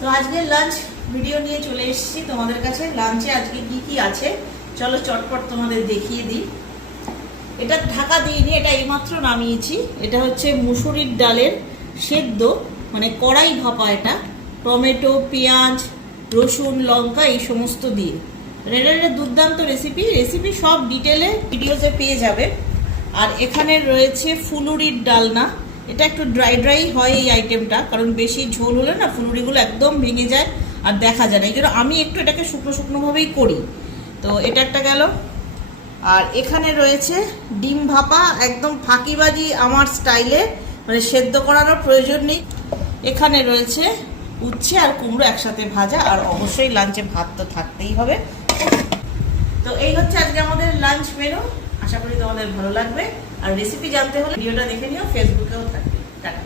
তো আজকে lunch video নিয়ে চলে এসেছি তোমাদের কাছে। লাঞ্চে আজকে কি কি আছে চলো চটপট তোমাদের দেখিয়ে দিই। এটা ঢাকা দিইনি, এটা এইমাত্র নামিয়েছি। এটা হচ্ছে মুসুরির ডালের সেদ্ধ, মানে কড়াই ভাপা। এটা টমেটো, পেঁয়াজ, রসুন, লঙ্কা এই সমস্ত দিয়ে এটা দুর্দান্ত রেসিপি সব ডিটেলে ভিডিওতে পেয়ে যাবে। আর এখানে রয়েছে ফুলুরির ডালনা। এটা একটু ড্রাই হয় এই আইটেমটা, কারণ বেশি ঝোল হলে না ফুলুরিগুলো একদম ভেঙে যায় আর দেখা যায় না। এই জন্য আমি একটু এটাকে শুকনোভাবেই করি। তো এটা একটা গেল। আর এখানে রয়েছে ডিম ভাপা, একদম ফাঁকিবাজি আমার স্টাইলে, মানে সেদ্ধ করানোর প্রয়োজন নেই। এখানে রয়েছে উচ্ছে আর কুমড়ো একসাথে ভাজা, আর অবশ্যই লাঞ্চে ভাত তো থাকতেই হবে। তো এই হচ্ছে আজকে আমাদের লাঞ্চ মেনু। আশা করি তোমাদের ভালো লাগবে। আর রেসিপি জানতে হলে ভিডিওটা দেখে নিও, ফেসবুকেও থাকবে। টাটা।